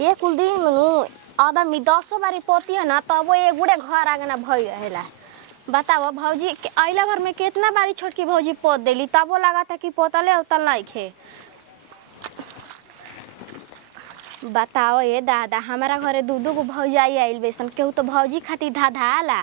ये कुल दिन मनु आदमी 10 बारी पोती है ना तब वो एक गुड़े घर आगे ना भई रहेला। बताओ भौजी अइला भर में कितना बारी छोटकी भौजी पोत देली तब वो लगा था कि पोतले उतल नहीं खे। बताओ ये दादा हमारा घरे दूधू को भौजाई आइल बेसन केहू तो भौजी खातिर धाधाला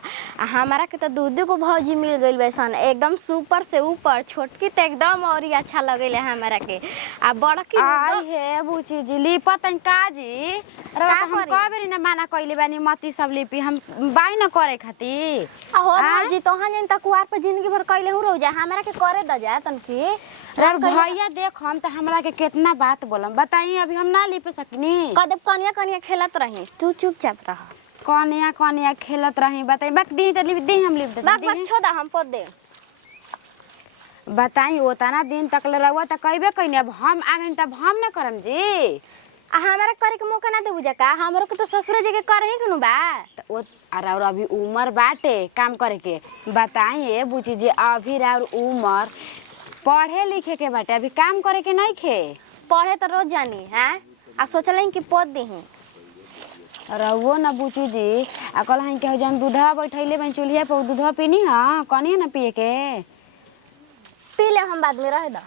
आ हमारा के तो दूधू को भौजी मिल गइल बेसन एकदम सुपर से ऊपर। छोटकी तो एकदम और ही अच्छा लगेले हमारा के आ बड़की आई हे बुची जी लिपत काजी हम कबेरी ना माना कइले बानी मती सब लिपि हम बाई न करे खातिर। हो भौजी तोहन जन त कुआर पर जिंदगी भर कइले हूं रह जा हमरा के करे द जा तनकी और भैया देख हम तो हमरा के कितना बात बोलम बताई अभी हम ना लिप सकनी। कदब कनिया कनिया खेलत रही तू चुपचाप रह। कनिया कनिया खेलत रही बताई बक दी त लिप दी हम लिप दे बक बक छोड़ा हम पोत दे। बताई ओतना दिन तक ले रहुआ त कइबे कइने अब हम आगे तब हम न करम जी। आ हमारा करे के मौका ना दे बुझा का हमरो के तो ससुर जी के करे ही कनु बा ओ और अभी उम्र बाटे काम करे के बताइए बुची जी अभी और उम्र पढ़े लिखे के बाटे अभी काम करे के नहीं खे। पढ़े तो रोज जानी है आ सोचल कि पोत दी रहुओ न बुची जी आ कल हन के जन दूधवा बैठैले बन चूल्हे पर दूधवा पीनी हां कनी न पिए के पी ले हम बाद में रह द।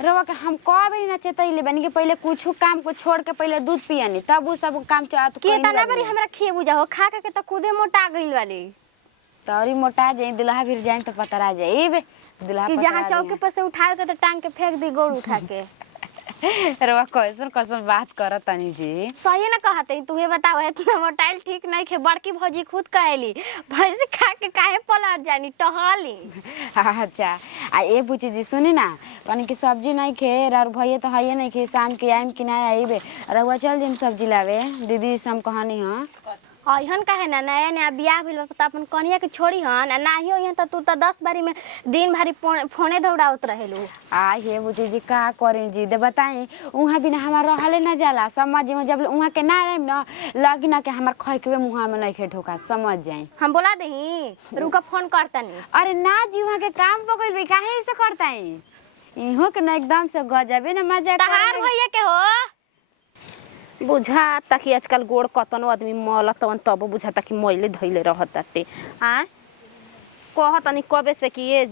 रवा के हम कबे न चेतैले बन के पहले कुछ काम को छोड़ के पहले दूध पियानी तब वो सब काम चाहत के तना बरी हमरा खे बुझा हो खा के तो खुदे मोटा गइल वाली तौरी मोटा जाई दुल्हा फिर जाई तो पतरा जाई दुल्हा कि जहां चौके पर से उठा के तो टांग के फेंक दी गोड़ उठा के। रवा कैसन कैसन बात करत तनी जी सही ना कहते तू ये बताओ इतना मोटाइल ठीक नहीं खे बड़की भौजी खुद कहली भैंस खा के काहे पलट जानी टहली। अच्छा आ ए बुची जी सुनी ना कनी की सब्जी नहीं खे और भैया तो हइए नहीं खे शाम के आइम कि ना आइबे रहुआ चल जिन सब्जी लावे दीदी से हम कहानी हां अहन काहे ना नया नया बियाह भेल त अपन कनिया के छोड़ी हन आ नाही हो त तू त 10 बारी में दिन भरी फोने दौड़ावत रहेलू। आ हे बुची जी का करें जी दे बताई उहाँ बिना हमार रहले ना जाला समझ में जब उहाँ के ना आइम ना लगी ना के हमार खइकवे मुहा में नहीं खे ढोका समझ जाई हम बोला देही रुका फोन करतनी। अरे ना जी उहाँ के काम पकइल बे काहे से करताई इहो के ना एकदम से गजबे ना मजा तहार भैया के हो बुझा ताकि आजकल गोड़ कतनो आदमी मलतवन तब बुझा ताकि मैले धैले रहताटे आ कहतनी कबे से कि ये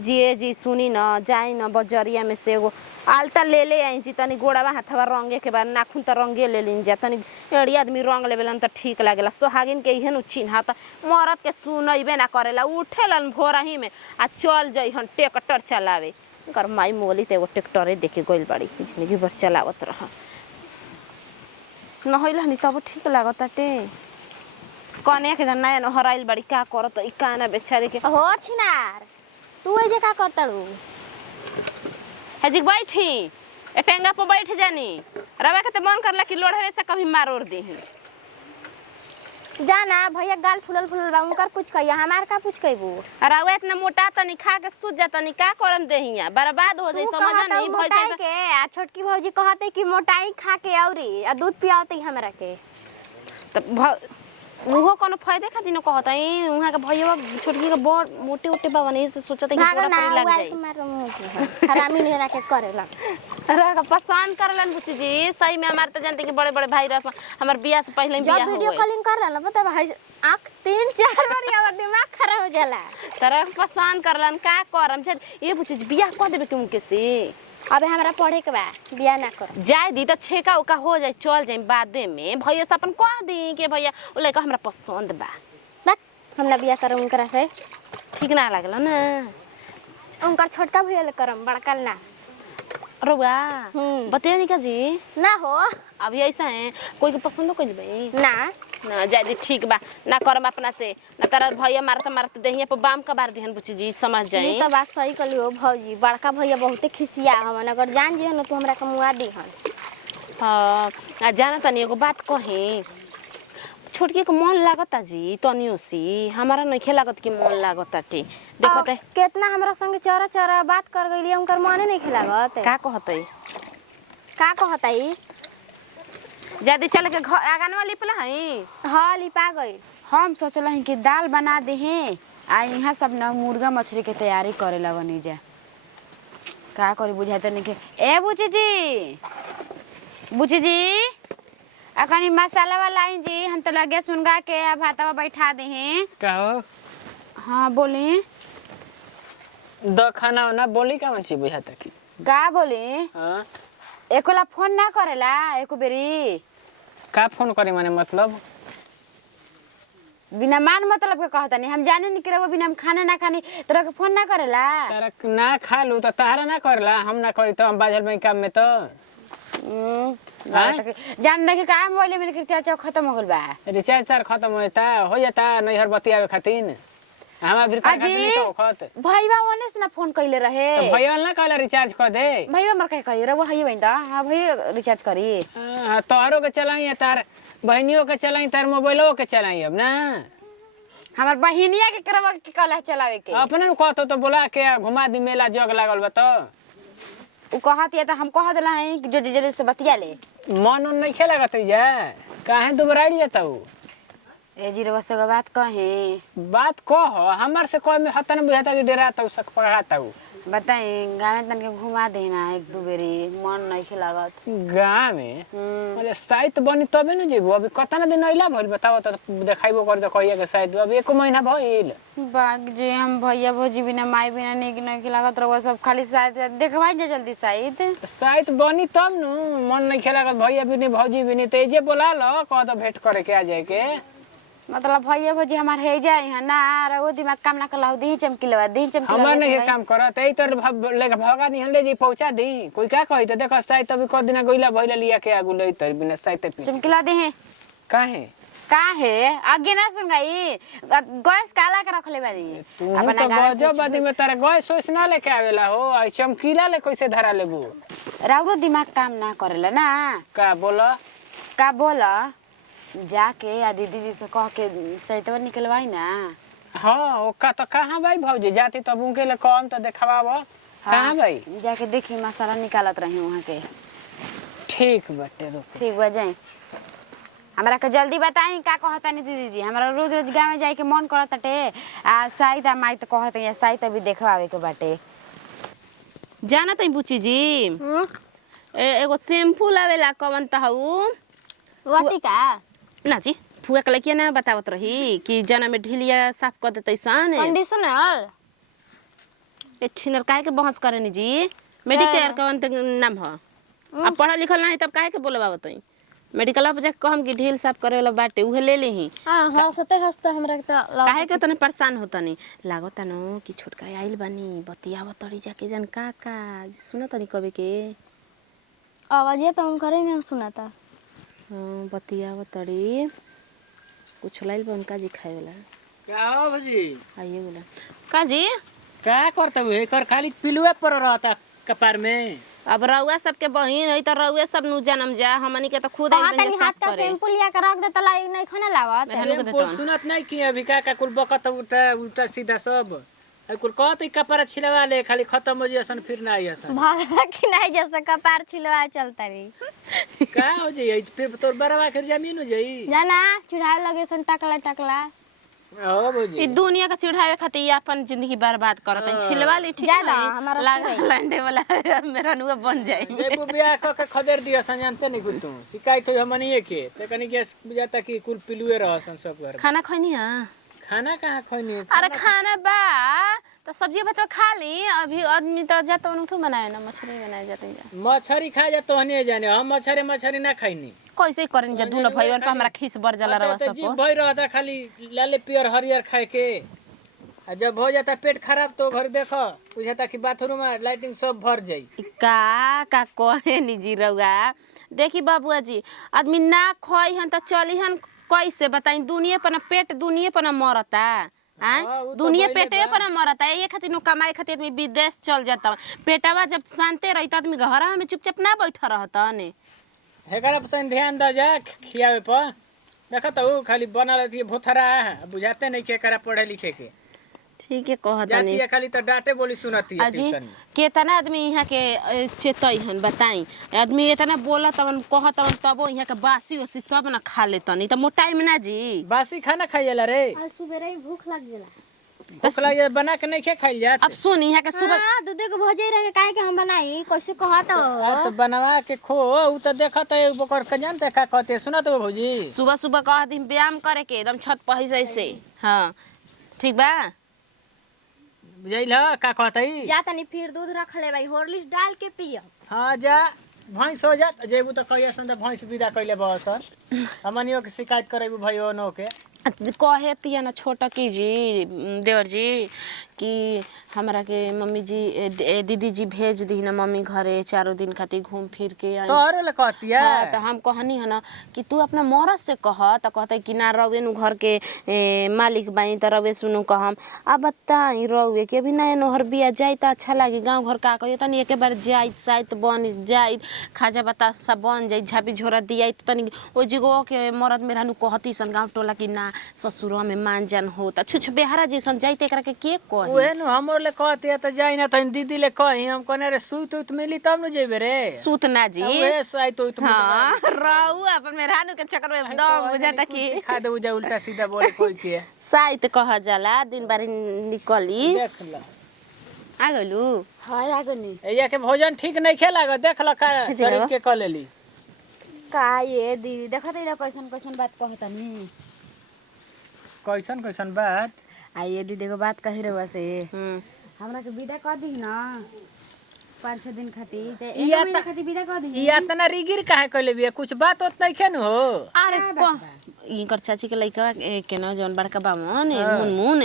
जिए जी सुनी न जाई न बजरिया में से एगो आलता ले ले आई जी तनी गोड़वा हाथवा रंगे के बाद नाखून त रंगे ले लिन जा तनी एड़ी आदमी रंग लेवेलन त ठीक लागेला सोहागिन के इहन चिन्हा त मरद के सुनइबे ना करेला उठेलन भोरही में आ चल जइहन ट्रैक्टर चलावे कर माई मोली त एगो ट्रैक्टरे देखे गइल बाड़ी जिंदगी भर चलावत रह नहइला नि तब ठीक लागताटे कने के नया न हराइल बड़ी का करत ई काना बेचारे के हो छिनार तू ए जे का करतड़ू हजी बैठी ए टेंगा पर बैठ जानी रवा के त मन करला कि लोढ़वे से कभी मारोर दी जाना भैया गाल फुलल फुलल बा उनकर पूछ कहिया हमार का पूछ कइबू रवा इतना मोटा तनी खा के सूज जा तनी का करम देहिया बर्बाद हो जाई समझ नहीं भैया के आ छोटकी भौजी कहते कि मोटाई खा के औरी आ दूध पियावते हमरा के त उहो कोनो फायदे खातिर न कहतई उहा के भैया छोटकी के बड़ मोटे मोटे बाबा ने से सोचत कि पूरा परी लग जाई हरामी ने ना के करेला रा का पसंद करलन बुची जी सही में हमार त जानते कि बड़े बड़े भाई रस हमर बियाह से पहले बियाह हो जब वीडियो कॉलिंग करला ना पता भाई आंख 3-4 बार हमर दिमाग खराब हो जाला तरह पसंद करलन का करम छे ये बुची जी बियाह कर देबे के उनके से अबे हमरा पढ़े के बा बियाह ना कर जाय दी तो छेका उका हो जाए चल जाए बादे में भैया से अपन कह दी कि भैया ओ लइका हमरा पसंद बा बस हमरा बियाह करम उनकरा से ठीक ना लागल ना उनकर छोटका भैया ले करम बड़का ना रुआ बतिया नहीं का जी ना हो अभी ऐसा है कोई के पसंद कर लेबे ना ना जाय दी ठीक बा ना करम अपना से ना तारा भैया मारत देहिया पर बाम का बार दिहन बुची जी समझ जाई ई त बात सही कहली हो भौजी बड़का भैया बहुते खिसिया हमन अगर जान जी न तू हमरा के मुआ दिहन हां आ जाना तनी एगो बात कही छोटकी के मन लागता जी तनियो सी हमारा नहीं लागत कि मन लागताटे देखो ते कितना हमरा संग चरा चरा बात कर गइली उनकर मने नहीं खिलागत का कहतई का कहतई जदी चल के आंगनवा लिपला हई हां लिपा गई हम सोचल हई कि दाल बना देहे आ यहाँ सब न मुर्गा मछली के तैयारी करे लगनी जा का करी बुझाते नहीं के ए बुची जी बुची जी अकनी मसाला वाला आई जी हम तो लगे सुनगा के अब हाथवा बैठा दे हैं कहो हाँ बोली द खाना ना बोली का मन ची बुझाता की का बोली हां एकोला फोन ना करेला एको बेरी का फोन करे माने मतलब बिना मान मतलब के कहता नहीं हम जाने नहीं करे बिना हम खाना ना खानी तोरा के फोन ना करेला तारा ना खा लू तो तारा ना करला हम ना करी तो हम बाजल में काम में तो जान दे के काम बोले मेरे के चाचा खत्म हो गल बा रिचार्ज तार खत्म हो जाता नैहर बतियावे खातिर हमार बिर का खातिर तो खत भईवा ओने से ना फोन कइले रहे भैया ना कहला रिचार्ज कर दे भईवा मर के कहि रे वो हई बंदा हां भई रिचार्ज करी तोहरो के चलाई तार बहनियों के चलाई तार मोबाइलो के चलाई अब ना हमार बहिनिया के करवा के कहला चलावे के अपने कहतो तो बोला के घुमा दी मेला जग लागल बा तो उ कहत या त हम कह देला है कि जो जल्दी से बतिया ले मन नहीं खेला गतई जा काहे दुबराइल जाता हूँ ए जीरो बस के बात कहे बात कह हमार से कह में हतन बुझाता कि डराता सक पगाता हूँ बताई गाँव में तन के घुमा देना एक दो बेरी मन नहीं खेलागत गाँव में अरे साइत बनी तबे न जेबो अभी कतना दिन अइला भइल बताओ त देखाइबो कर त कहिया के साइत अभी 1 महीना भइल बाग जे हम भैया भौजी बिना माई बिना निक नहीं खेलागत रहो सब खाली शायद देखवाई जा जल्दी शायद साइत बनी तब न मन नहीं खेलागत भैया बिनी भौजी बिनी ते जे बोला ल कह त भेंट करे के आ जाए के मतलब भैया भौजी हमार हे जाए है ना रहो दिमाग काम ना कलाऊ दी चमकीलवा दी चमकीलवा हमर नहीं काम करत ए तो लेके भगा नहीं ले जी पहुंचा दी कोई का कहि त देख साइत अभी क दिन गइला भइला लिया के आगु लई त बिना साइत पी चमकीला दे है काहे काहे आगे ना सुन गई गैस काला के रखले बारी तू तो बजो बादी में तारा गैस सोच ना लेके आवेला हो आई चमकीला ले कैसे धरा लेबू राउरो दिमाग काम ना करेला ना का बोला का बोला जाके या दीदी जी से कह के सहितवा निकलवाई ना हाँ ओका तो कहाँ भाई भौजी जाती तब उनके लिए कम तो देखावा कहाँ भाई जाके देखी मसाला निकालत रही वहाँ के ठीक बाटे रुक ठीक बा जाई हमरा के जल्दी बताई का कहता नहीं दीदी जी हमरा रोज रोज गाँव में जाए के मन करत टे आ साइत आ माई तो कहत या साइत अभी देखवावे के बाटे जाना तई बुची जी एगो शैम्पू लावेला कवन तहु वाटिका ना जी फुआ के लइकिया ना बतावत रही कि जना में ढिलिया साफ कर देतै सन कंडीशनर ए छिनर काहे के बहस करेनी जी मेडिकेयर कवन त नाम ह अब पढ़ल लिखल नहीं तब काहे के बोलबावत हई मेडिकल पर जाके कहम कि ढील साफ करे वाला बाटे उहे ले लेही हां हंसते हंसते हमरा के काहे के तने परेशान होतनी लागत न कि छोटका आइल बानी बतियावत तड़ी जाके जन का सुनतनी कबे के आवाज पे हम करे ना सुनाता हां बतियावत तड़ी कुछ लाइल बा उनका जी खाए वाला का हो भौजी आइए बोला का जी का करता हुए कर खाली पिलुआ पर रहता कपार में अब रउआ सबके बहिन है तो रउआ सब नु जन्म जा हमनी के तो खुद हां तनी हाथ का शैम्पू लिया के रख दे तला नहीं खाने लावत सुनत नहीं कि अभी का कुल बकत उल्टा उल्टा सीधा सब कुल कहत कपार छिलवा ले खाली खत्म हो जसन फिर ना आइसन भागला कि नहीं जैसे कपार छिलवा चलता री का हो जाई फिर तोर बरवा के जमीन हो जाई जाना चुड़ाव लगे सन टकला टकला हो भौजी ई दुनिया का चिढ़ावे खातिर अपन जिंदगी बर्बाद करत है छिलवा ली ठीक ज्यादा है हमारा लागा लंडे वाला मेरा नुआ बन जाए ए बुबिया के खदेर दिया सन जानते नहीं कुल तू शिकायत हो हमनी के ते कनी के बुझाता कि कुल पिलुए रहसन सब घर खाना खैनी है खाना कहाँ खैनी अरे खाना बा तो सब्जी भात खा ली अभी आदमी तो जाता उनको बनाए ना मछली बनाए जाते हैं मछरी खा जा तोहने जाने हम मछरी ना खैनी कैसे करें जा दोनों भाईवन पर हमरा खीस बर जाला रवा सब जी भई रहता खाली लाले पियर हरियर खाए के आ जब हो जाता पेट खराब तो घर देखो बुझाता कि बाथरूम में लाइटिंग सब भर जाई का कहे नी जी रउआ देखी बाबुआ जी आदमी ना खोई हन त चली हन कैसे बताई दुनिया पर पेट दुनिया पर मरता दुनिया पेटे पर मरता है ये खातिर कमाई खातिर आदमी विदेश चल जाता पेटवा जब शांते रही आदमी घर में चुपचाप ना बैठा रहता ने हेकरा पर ध्यान द जा खियावे पर देखत हो खाली बना लेती भोथरा बुझाते नहीं के करा पढ़े लिखे के ठीक है कहता जाती नहीं है खाली तो डांटे बोली सुनती है अजी केतना आदमी यहाँ के चेतई हन बताई आदमी इतना बोला तवन कहत तब यहाँ के बासी ओसी सब ना खा लेतनी त मोटाई में ना जी बासी खाना खाइला रे आज सुबह ही भूख लग गेला भूख लगे बना के नहीं खाइल जात अब सुन यहाँ के सुबह हां दूध के भौजी रहे काहे के हम बनाई कैसे कहत हो तो बनवा के खो उ तो देखत है बकर के जानते का कहते सुनत हो भौजी सुबह सुबह कह दिन व्यायाम करे के एकदम छत पर ऐसे हाँ ठीक बा बुझाइल का कहते जा तनी फिर दूध रख ले भाई हॉर्लिक्स डाल के पियो हाँ जा भैंस हो जात जेबू तो कहिया सन भैंस विदा कइले बस हमनियो के शिकायत करेबू भाइयो नो के कहे तिया ना छोटा की जी देवर जी कि हमरा के मम्मी जी दीदी जी भेज दी ना मम्मी घरे 4 दिन खातिर घूम फिर के आई तोहरो ले कहतिया हाँ तो हम कहनी है ना कि तू अपना मरद से कह तो कहते कि ना रवे नु घर के मालिक बाई तो रवे सुनु कहम अब बताई रवे के अभी नया नहर बिया जाई तो अच्छा लागे गांव घर का कहिए तनी एक बार जाई साइत बन जाई खाजा बता सब बन जाई झापी झोरा दिया तो तनी ओ जिगो के मरद मेरा नु कहती सन गांव टोला कि ना ससुरो में मान जान होता छुछ बेहारा जैसन जाई त एकरा के कहे ओहे नु हमर ले कहतिया तो जाई ना तनी दीदी ले कही हम कहने रे सुई तो मिली तब न जेबे रे सूत ना जी ओहे सुई तो हां रहू अपन मेहरानू के चक्कर में दम बुझाता कि सिखा दे उजा उल्टा सीधा बोले कोई के साइत कह जाला दिन बारी निकली देख ल आ गलू हां आ गनी एया के भोजन ठीक नहीं खेला देख ल का शरीर के क लेली का ये दीदी देखत है कैसन कैसन बात कहतनी कैसन कैसन बात आ ये दीदी को बात कही रहुआ से हमरा के विदा कर दी ना 5-6 दिन खातिर ते एक इया महीना खातिर विदा कर दी ई इतना रिगिर काहे कइले बिया कुछ बात होत नहीं खेनु हो अरे इनकर चाची के लइका के न जौन बड़का बामन मुनमुन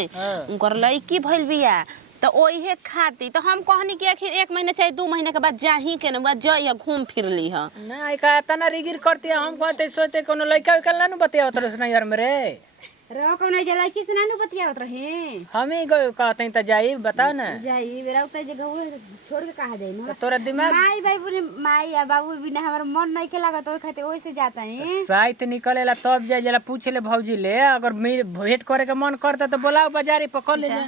उनकर लइकी भइल बिया तो ओहे खाती तो हम कहनी कि आखिर 1 महीना चाहे 2 महीना के बाद जाही के न बाद जइया घूम फिर ली ह ना इका इतना रिगिर करती हम कहते सोचते कोनो लइका के ना बतिया उतर से यार मेरे रो कौन जला किस नानु बतियावत रहे हम ही कहते त जाई बता ना जाई बेरा उते जगह छोड़ के कहा जाई ना तोरा दिमाग माई भाई बुने माई या बाबू बिना हमर मन नहीं के लागत ओइ खातिर ओइ से जाता है साइत निकलेला तब जाए जला पूछ ले भौजी ले अगर भेंट करे के मन करता तो बोलाओ बाजारी पकड़ ले जा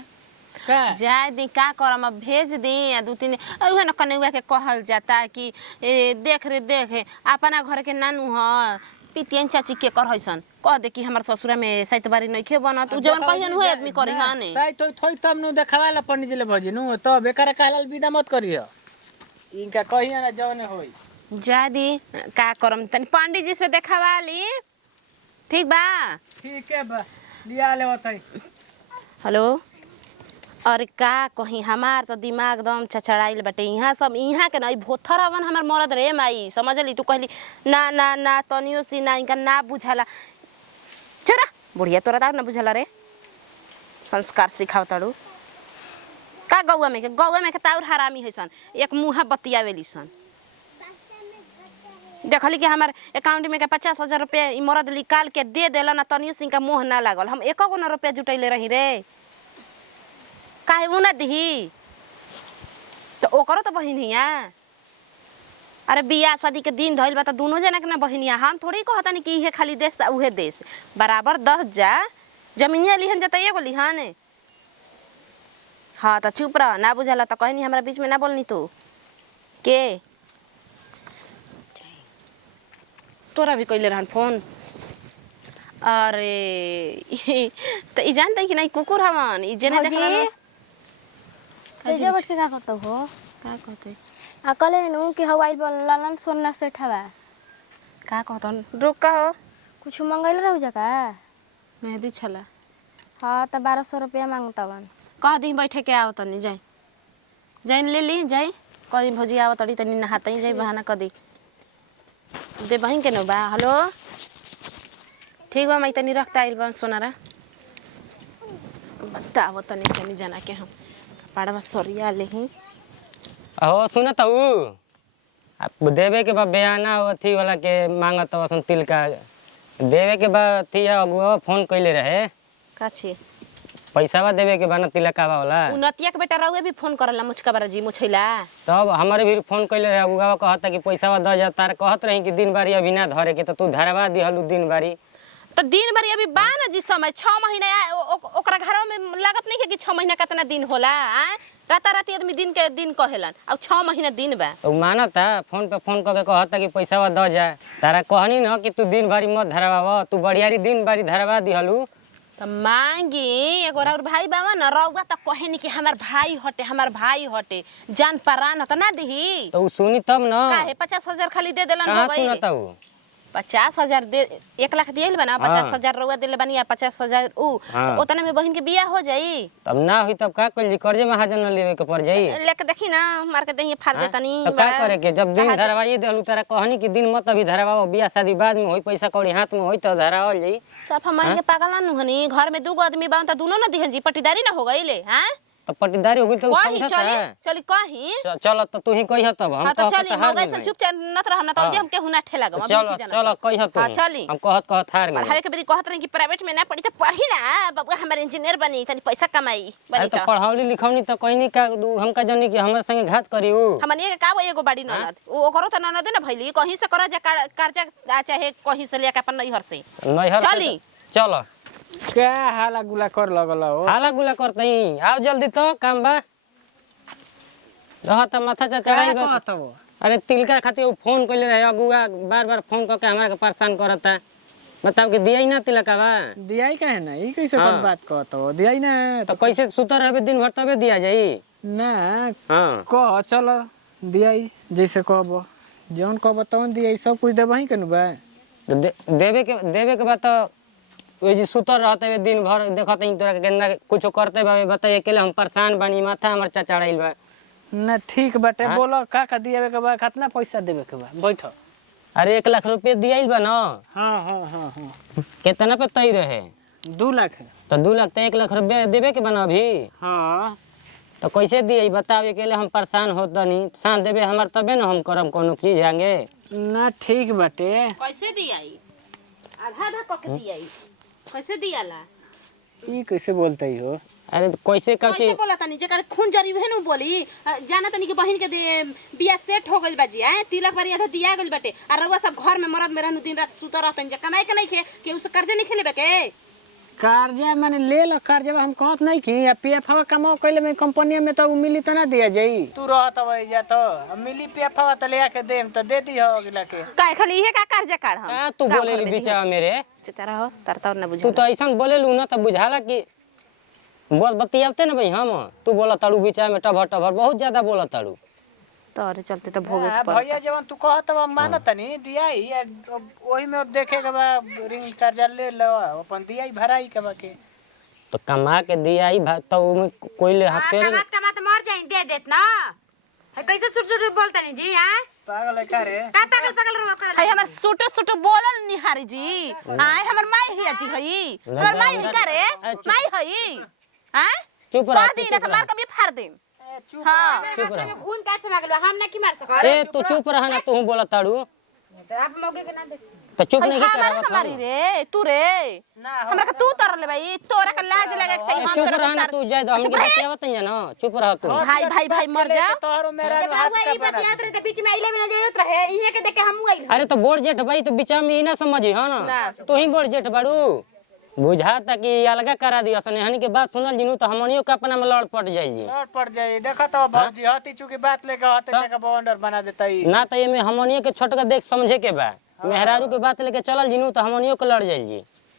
का जाए दी का करम अब भेज दी या 2-3 ओहे न कन्हैया के कहल जाता कि देख रे देख अपना घर के नानू ह पितियन चाची के कर हइसन कह दे कि हमर ससुरा में साइत बारी नइखे बनत उ जवन कहियन होय आदमी करी हाने साइत थोई तब नु देखावाला पंडित जी ले भौजी नु तो बेकार कहलाल विदा मत करियो इनका कहिया ना जवन होई जा दी का करम तनी पंडित जी से देखावा ली ठीक बा ठीक है बा लिया ले होतई हेलो अरे का कहीं हमार तो दिमाग दम चचड़ाइल बाटे यहाँ सब यहाँ के ना भोथर अवन हमार मरद रे माई समझली तू कहली ना ना ना तनियो सी ना इनका ना बुझाला चरा बुढ़िया तोरा ता ना बुझाला रे संस्कार सिखाव ताड़ू का गौवा में के ताउर हरामी है सन एक मुँह बतियावेली सन देखली कि हमार अकाउंट में के 50,000 रुपया मरद निकाल के दे देला ना तनियो सिंह का मुँह ना लागल हम 1 गो रुपया जुटैले रही रे काहे उ ना दिही तो ओकरो तो बहिनिया अरे बियाह शादी के दिन धइल बा त दोनों जना के ना बहिनिया हम थोड़ी कहतानी कि इहे खाली देश उहे देश बराबर 10 जा जमीनिया लिहन जता एगो लिहन हाँ तो चुप रह ना बुझाला तो कहनी हमरा बीच में ना बोलनी तू के तोरा भी कइले रहन फोन अरे तो ई जानते कि नहीं कुकुर हवन ई जेने देखला तेजा बच के का करतो हो का कहते अकले नु कि हवाई लालन सोना से ठवा का कहतन रुक कहो कुछ मंगल रहू जका मेहंदी छला हां त 1200 रुपया मांगतावन कह दी बैठे के आओ तनी जाई जाई ले ली जाई कह दी भौजी आओ तड़ी तनी नहाते ही जाई बहाना कर दी दे बहिन के नो बा हेलो ठीक बा मैं तनी रखता आइल बा सोनारा बताओ तनी तनी जना के हम पाड़वा सरिया लेही हो सुनत हूँ देवे के बा बयाना अथी वाला के मांगत वसन तिल का देवे के बा अथी अगुआ फोन कइले रहे का छी पैसावा देवे के बा ना तिलकावा वाला उनतिया के बेटा रहुए भी फोन करला मुचका बारा जी मुछैला तब हमारे भी फोन कइले रहे अगुआ कहता कि पैसावा द जा तार कहत रही कि दिन बारी अभी ना धरे के तो तू धरवा दिहलू दिन बारी तो दिन भर अभी बा ना जी समय 6 महीना ओकरा घर में लागत नहीं है कि 6 महीना कितना दिन होला राता राती आदमी दिन के दिन कहेलन अब 6 महीना दिन बा तो मानता फोन पे फोन करके कहता कि पैसावा द जा तारा कहनी न कि तू दिन बारी मत धरवाव तू बढ़ियारी दिन बारी धरवा दिहलू तो मांगी एगो और भाई बाबा न रउआ त कहे नी कि हमार भाई हटे जान परान त ना दिही तो उ सुनी तब न। काहे 50,000 खाली दे देलन हो कहाँ गई सुनता उ? 50,000 दे 1 लाख दियल बना 50,000 रउआ देले बनी या 50,000 उ हाँ। तो ओतना में बहन के बियाह हो जाई तब ना हुई तब का कइल जी? कर्जे महाजन न लेवे के पड़ जाई। लेके देखी ना मार के दही फाड़ देतनी तो का करे के? जब दिन धरवाई देलू तारा कहनी कि दिन मत अभी धरवाओ, बियाह शादी बाद में होई, पैसा कौड़ी हाथ में होई तो धरावल जाई। सब हम के पागल ना हनी घर में दूगो आदमी बा त दोनों ना दिहन जी पट्टीदारी ना हो गईले हां तो पट्टीदारी हो गई तो कहीं समझता चली है। चली कहीं चल तो तू ही कहियो तब हम हां तो कहत चली हार मौगा से गइल। चुपचाप नत रह ना तो जे हमके हुना ठेला गम चल चल कहियो तू। हां चली हम कहत हार गइल। पढ़ाई के बेरी कहत रही कि प्राइवेट में ना पढ़ी त पढ़ी ना बाबू हमर इंजीनियर बनी तनी पैसा कमाई अरे बनी तो त पढ़ावली लिखौनी तो कहनी का हमका जानी कि हमरा संगे घात करी उ। हमनी के का एगो बाड़ी ननद ओ करो त ननद ना भइली कहीं से करो जे कर्जा चाहे कहीं से लेके अपन नैहर से नैहर से चली चल। क्या हाला गुला कर लगल हो? हाला गुला करतई आओ जल्दी तो काम बा। रहत माथा चढ़ाई बा। कहत हो? अरे तिलका खातिर उ फोन कइले रहे अगुआ बार बार फोन करके हमरा के परेशान करता। बताओ कि दिया ही ना तिलका बा दियाई काहे ना? ई कैसे हाँ। कोन बात कहत हो? दियाई ना तो कैसे सुतर रहबे दिन भर तबे दिया जाई। ना हां कह चल दियाई जैसे कहब जौन कहब तौन दियाई सब कुछ देबही के नु बा। तो देवे के बाद तो ओइ जी सुतर रहते दिन भर देखत ही तोरा के केना कुछो करते बा बताइए अकेले हम परेशान बानी माथा हमर चढ़ाइल बा। ना ठीक बाटे हाँ? बोलो का दियावे के बा कितना पैसा देवे के बा बैठ। अरे 1 लाख रुपया दियाइल बा न। हाँ हाँ हाँ हाँ कितना पे तय रहे? 2 लाख। तो 2 लाख तो 1 लाख रुपया देवे के बना अभी। हाँ तो कैसे दिए बताओ अकेले हम परेशान होत नहीं साथ देवे हमार तबे न हम करम कोनो चीज आगे। ना ठीक बाटे। कैसे दियाई आधा आधा क के दियाई कैसे दियाला ई कैसे बोलते हो? अरे कैसे कब कैसे बोला तनी जेकर खून जरी उहे नु बोली जाना तनी के बहिन के बियाह सेट हो गइल बाजी हैं तिलक बारी आधा दिया गइल बाटे आ रउआ सब घर में मरद में रहनु दिन रात सुत रहतन जे कमाई के नहीं खे के उसे कर्जे नहीं खेलेबे के कर्जा माने ले लो कर्जा हम कहत नहीं कि पीएफ कमाओ कइले में कंपनी में तो मिली त ना दिया जाई। तू रहत हो जा तो मिली पीएफ त ले आके देम त दे दी हो अगला के। काय खाली इहे का कर्जा काढ़ हम का तू बोले बीचा मेरे चचारा हो तरता ना बुझा तू तो ऐसा बोले लू ना तो बुझाला कि बोल बतियावते ना भाई हम तू बोला ताड़ू बीचा में टभर टभर बहुत ज्यादा बोला ताड़ू। तोरे चलते तो भोगे हां भैया जवन तू कहत अब मानत नहीं दियाई ओही में अब देखे के बा रिंग कर्जा ले लो अपन दियाई भराई के बा के। तो कमा के दिया ही तो कोई ले हाथ पेड़ कमात मर जाई दे देत ना है कैसे सुट सुट बोलता नहीं जी हां पागल है का रे? का पागल रुआ कर है हमर सुटो बोलल निहारी जी आए हमर माई हिया जी हई हमर माई ही का रे माई हई हैं चुप रह दी ना मार कभी फाड़ दे हां चुप रह। खून का से मांगलो हम ना की मार सक ए तू चुप रह ना तू बोला ताड़ू आप मौके के ना दे तो चुप नहीं हमारा करावत हमारी रे तू रे हमरा का तू तर ले भाई तोरा का लाज लगे चाहिए हम चुप रह ना तू जाय दो हम के बतियावत नहीं ना चुप रह तू। भाई मर जा तोहरो मेरा जब हाथ हुआ ई बतियात रहे बीच में आइले भी ना जरूरत रहे इहे के देख के हम आइल अरे तो बोर जेठ भाई तो बीचा में ही ना समझी है ना तू ही बोर जेठ बाड़ू बुझाता कि अलगा करा दिया सने हनी के बात सुनल जिनू तो हमनियो के अपना में लड़ पट जाई जी लौट पड़ जाई। देखा तो भौजी हती चुकी बात लेके हते चका बवंडर बना देतई ना तो ये में हमनियो के छोटका देख समझे के बा मेहरारू के बात लेके चलल जिनू तो हमनियो के लड़ जाई जी।